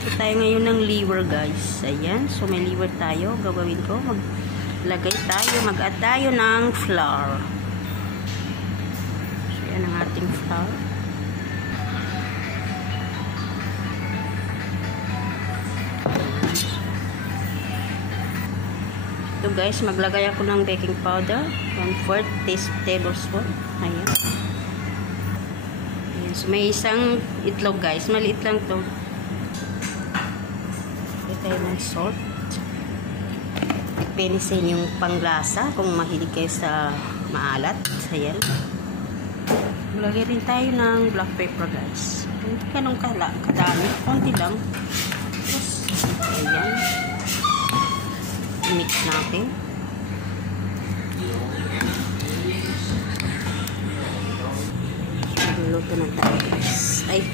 Magluto tayo ngayon ng liver, guys. Ayan. So, may liver tayo. Gagawin ko. Mag-add tayo ng flour. So, yan ang ating flour. Ito, guys. Maglagay ako ng baking powder. 1/4 tablespoon. Ayan. Ayan. So, may isang itlog, guys. Maliit lang to. Tayo ng salt. Penisin yung panglasa kung mahilig kayo sa maalat. Ayan. Lagay rin tayo ng black pepper, guys. Hindi ganun kadami. Konti lang. Tapos, ayan. Mix natin. Magluluto na tayo, guys. Ay.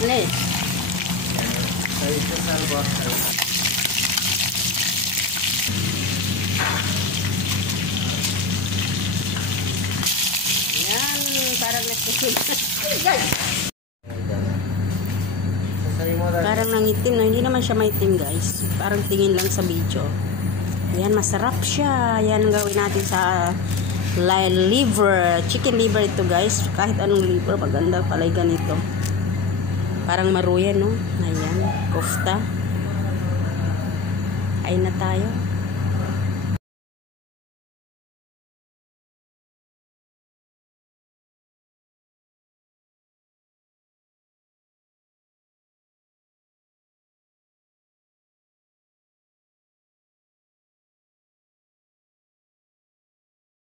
Yan. Parang nagsisid. Parang nangitim na. Hindi naman siya maitim, guys. Parang tingin lang sa video. Yan, masarap siya. Yan ang gawin natin sa liver. Chicken liver ito, guys. Kahit anong liver, maganda pala ganito. Parang maruyan, no? Ayan, kofta. Kain na tayo.